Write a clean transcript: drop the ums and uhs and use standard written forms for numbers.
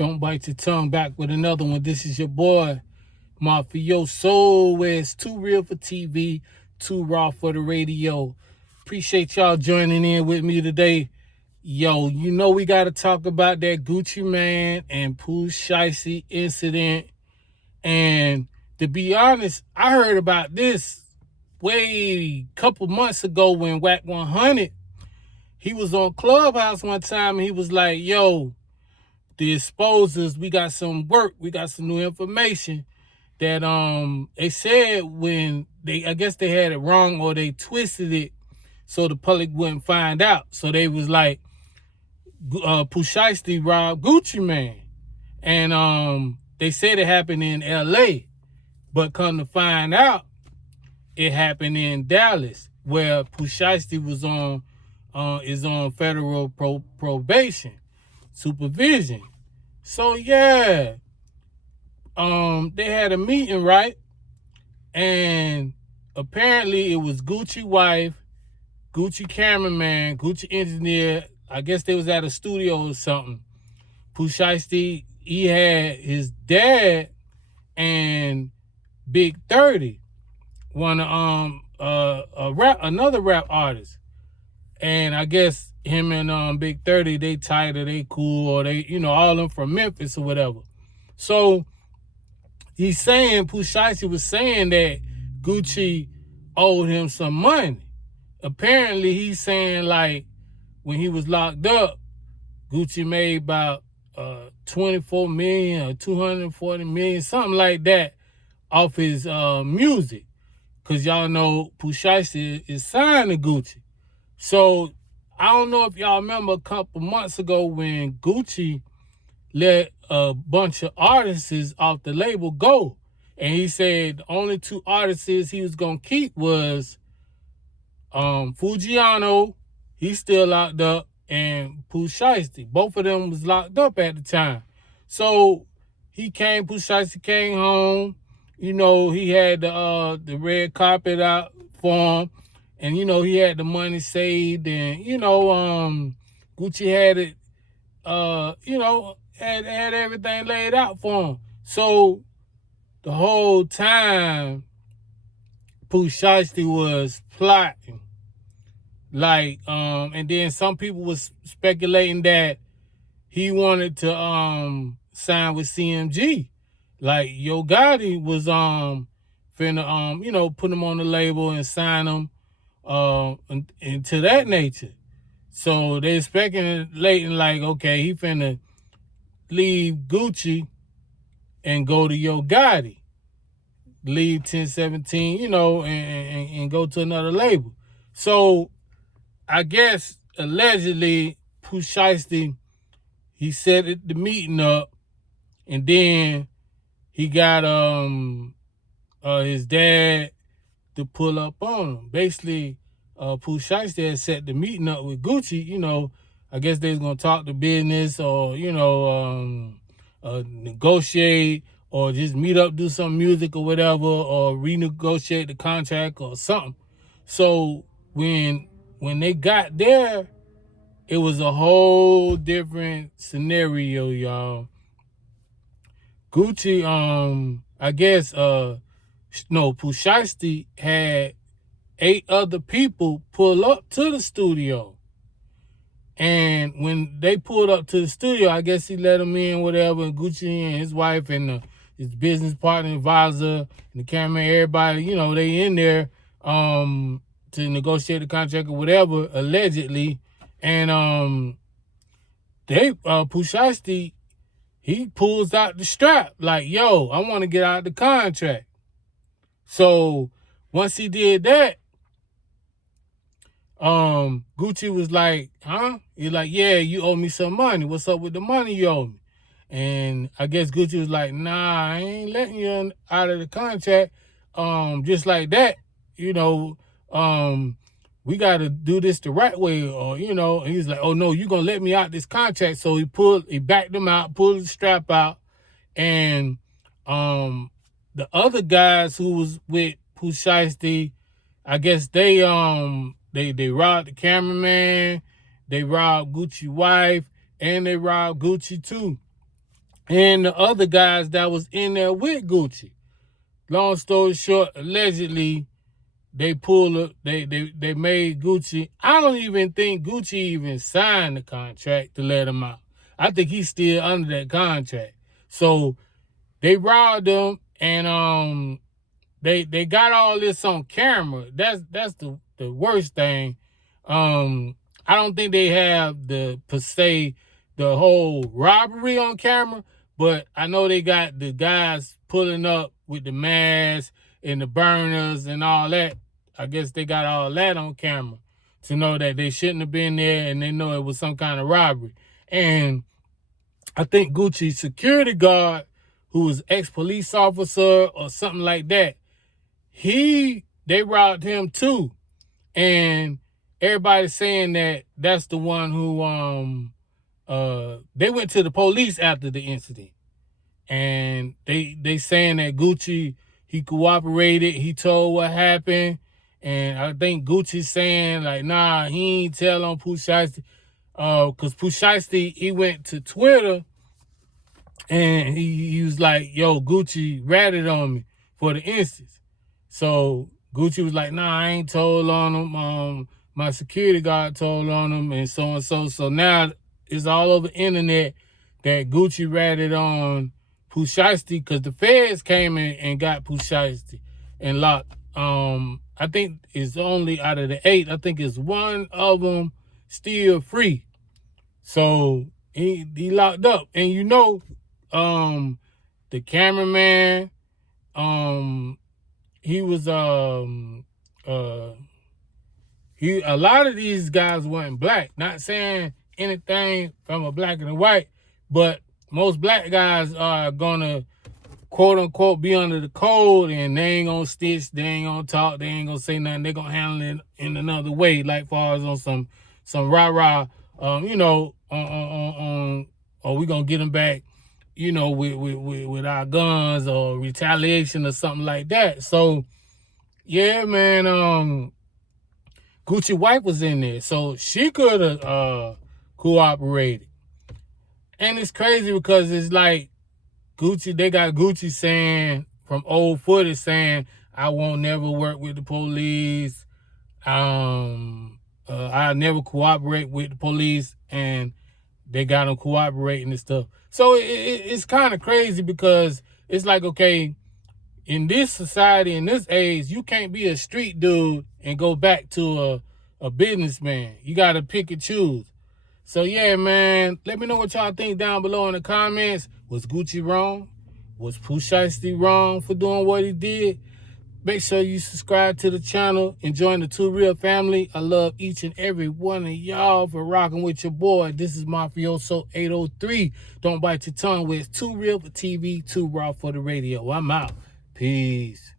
Don't bite your tongue, back with another one. This is your boy, Mafioso, where it's too real for TV, too raw for the radio. Appreciate y'all joining in with me today. Yo, you know we got to talk about that Gucci Mane and Pooh Shiesty incident. And to be honest, I heard about this way couple months ago when Whack 100, he was on Clubhouse one time and he was like, yo, the exposers, we got some work, we got some new information that they said when I guess they had it wrong or they twisted it so the public wouldn't find out. So they was like, Pooh Shiesty robbed Gucci Mane. And they said it happened in LA, but come to find out, it happened in Dallas, where Pooh Shiesty was is on federal probation, supervision. So yeah, they had a meeting, right? And apparently it was Gucci wife, Gucci cameraman, Gucci engineer. I guess they was at a studio or something. Pooh Shiesty, he had his dad and Big 30, another rap artist. And I guess him and Big 30, they tight or they cool or they, all of them from Memphis or whatever. So Pooh Shiesty was saying that Gucci owed him some money. Apparently he's saying like when he was locked up, Gucci made about 24 million or 240 million, something like that, off his music. Cause y'all know Pooh Shiesty is signed to Gucci. So I don't know if y'all remember a couple months ago when Gucci let a bunch of artists off the label go. And he said the only two artists he was gonna keep was Fujiano, he's still locked up, and Pooh Shiesty. Both of them was locked up at the time. So Pooh Shiesty came home, he had the red carpet out for him. And, he had the money saved and, Gucci had it, had everything laid out for him. So the whole time, Pooh Shiesty was plotting. And then some people was speculating that he wanted to sign with CMG. Like Yo Gotti was finna put him on the label and sign him. And to that nature. So they're speculating like, okay, he finna leave Gucci and go to Yo Gotti. Leave 1017, and go to another label. So I guess allegedly Pooh Shiesty, he set the meeting up and then he got his dad to pull up on him. Basically, Pooh Shiesty had set the meeting up with Gucci. I guess they was gonna talk to business or negotiate or just meet up, do some music or whatever, or renegotiate the contract or something. So when they got there, it was a whole different scenario, y'all. Gucci, I guess, Pooh Shiesty had 8 other people pull up to the studio. And when they pulled up to the studio, I guess he let them in, whatever, and Gucci and his wife and his business partner, advisor, and the cameraman, everybody, they in there to negotiate the contract or whatever, allegedly. And Pooh Shiesty, he pulls out the strap like, yo, I want to get out the contract. So once he did that, Gucci was like, huh? He's like, yeah, you owe me some money. What's up with the money you owe me? And I guess Gucci was like, nah, I ain't letting you out of the contract. Just like that, we got to do this the right way. Or, and he's like, oh no, you going to let me out this contract. So he backed him out, pulled the strap out. And, the other guys who was with Pooh Shiesty, I guess they robbed the cameraman, they robbed Gucci wife, and they robbed Gucci too. and the other guys that was in there with Gucci. Long story short, allegedly, they pulled up, they made Gucci. I don't even think Gucci even signed the contract to let him out. I think he's still under that contract. So they robbed him, and they got all this on camera. That's the worst thing. I don't think they have the per se the whole robbery on camera, but I know they got the guys pulling up with the masks and the burners and all that. I guess they got all that on camera to know that they shouldn't have been there, and they know it was some kind of robbery. And I think Gucci's security guard, who was ex-police officer or something like that, they robbed him too. And everybody's saying that that's the one who they went to the police after the incident. And they saying that Gucci, he cooperated, he told what happened. And I think Gucci's saying, like, nah, he ain't tell on Pooh Shiesty. Because Pooh Shiesty, he went to Twitter and he was like, yo, Gucci ratted on me for the instance. So Gucci was like, nah, I ain't told on him. My security guard told on him and so and so. So now it's all over the internet that Gucci ratted on Pooh Shiesty because the feds came in and got Pooh Shiesty and locked. I think it's only out of the 8, I think it's one of them still free. So he locked up. And you know, the cameraman, he was a lot of these guys weren't black. Not saying anything from a black and a white, but most black guys are gonna quote unquote be under the code, and they ain't gonna stitch, they ain't gonna talk, they ain't gonna say nothing. They gonna handle it in another way, like far as on some rah-rah, or we gonna get them back, with our guns or retaliation or something like that. So yeah, man, Gucci wife was in there, so she could have cooperated. And it's crazy because it's like Gucci, they got Gucci saying from old footage saying, I won't never work with the police. I never cooperate with the police, and they got them cooperating and stuff. So it's kind of crazy because it's like, okay, in this society, in this age, you can't be a street dude and go back to a businessman. You got to pick and choose. So yeah, man, let me know what y'all think down below in the comments. Was Gucci wrong? Was Pooh Shiesty wrong for doing what he did? Make sure you subscribe to the channel and join the Too Real family. I love each and every one of y'all for rocking with your boy. This is Mafioso 803. Don't bite your tongue with Too Real for TV, Too Raw for the radio. I'm out. Peace.